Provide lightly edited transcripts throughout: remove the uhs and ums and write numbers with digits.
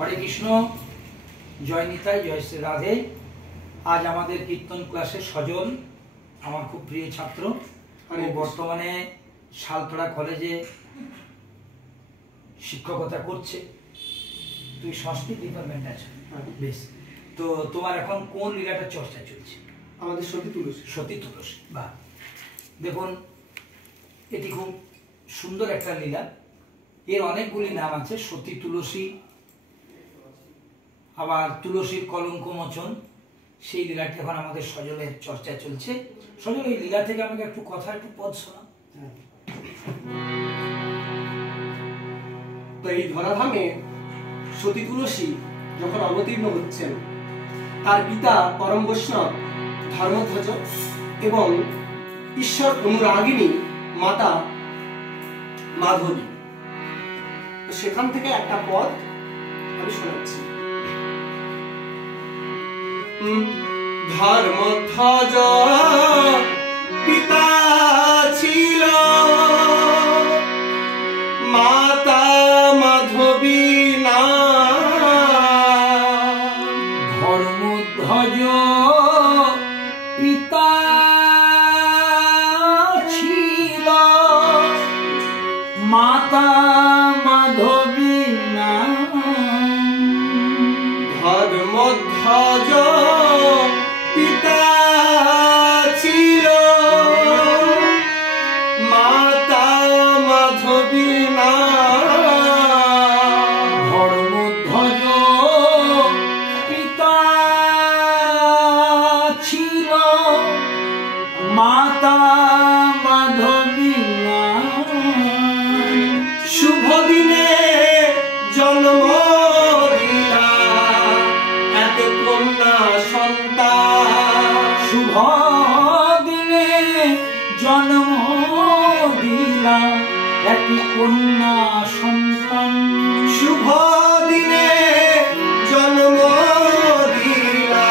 হরে কৃষ্ণ, জয় নিতাই, জয় শ্রী রাধে। আজ আমাদের কীর্তন ক্লাসে সজল আমার খুব প্রিয় ছাত্র, বর্তমানে শালতোড়া কলেজে শিক্ষকতা করছে। তুই সংস্কৃত ডিপার্টমেন্ট আছে, বেশ। তো তোমার এখন কোন লীলাটা চর্চা চলছে? আমাদের সতী তুলসী। সতী তুলসী, বাহ। দেখুন, এটি খুব সুন্দর একটা লীলা। এর অনেকগুলি নাম আছে, সতী তুলসী, আবার তুলসীর কলঙ্ক মোচন। সেই লীলাটি এখন আমাদের সজলের চর্চা চলছে। সজল, এই লীলা থেকে আমাকে একটু কথা, একটু পদ শোনা। তো এই ধরাধামে সতী তুলসী যখন অবতীর্ণ হচ্ছেন, তার পিতা পরম বৈষ্ণব ধর্মধ্বজ এবং ঈশ্বর অনুরাগিনী মাতা মাধবী। তো সেখান থেকে একটা পদ আমি শোনাচ্ছি। ধর্মধ্বজ পিতা ছিল মাতা মাধবী না। ধর্মধ্বজ পিতা ছিল মাতা মাধবী না। ধর্মধ্বজ পিতা ছিল মাতা মাধবী না। ধর্মধ্বজ পিতা ছিল মাতা মাধবী না। শুভ দিনে জন্ম দিলা এক কন্যা সন্তান। শুভ দিনে জন্ম দিলা এক কন্যা সন্তান। শুভ দিনে জন্ম দিলা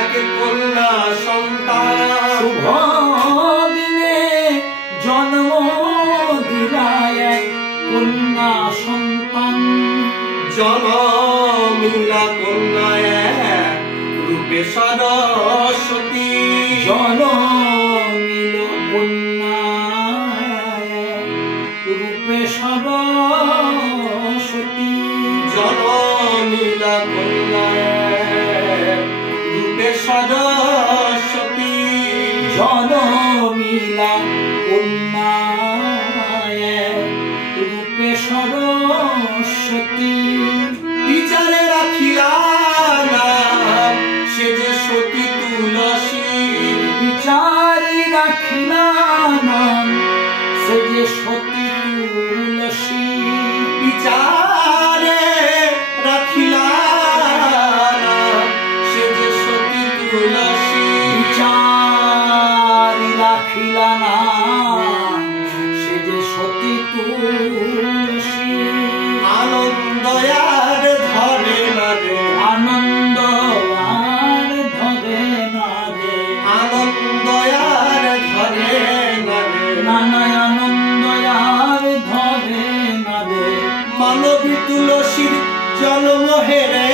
এক কন্যা সন্তান। শুভ দিনে জন্ম দিলা এক কন্যা সন্তান। জনমিলা কন্যায় রূপে সরস্বতী। জনমিল কন্যা রূপে সরস্বতী। জনমিলা কন্যায় রূপে সরস্বতী। জনমিলা কন্যা রূপে সরস্বতী। বিচারে রাখিলা নাম সে যে সতী তুলসী। বিচারে রাখিলা নাম সে যে সতী তুলসী। বিচারে রাখিলা নাম সে যে সতী তুলসী। বিচারে রাখিলা নাম সে যে সতী তুলসী। আনন্দ আর ধরে না রে। আনন্দ আর ধরে না রে। আনন্দ আর ধরে না রে। নানা আনন্দ আর ধরে না রে। মানবী তুলসীর জন্ম হেরে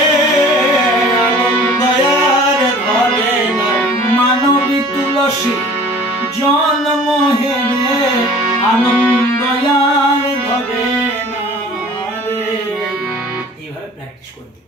আনন্দ আর ধরে না। মানবী তুলসী জন্ম হেরে আনন্দ আর ধরে না রে। এইভাবে প্র্যাকটিস করবি।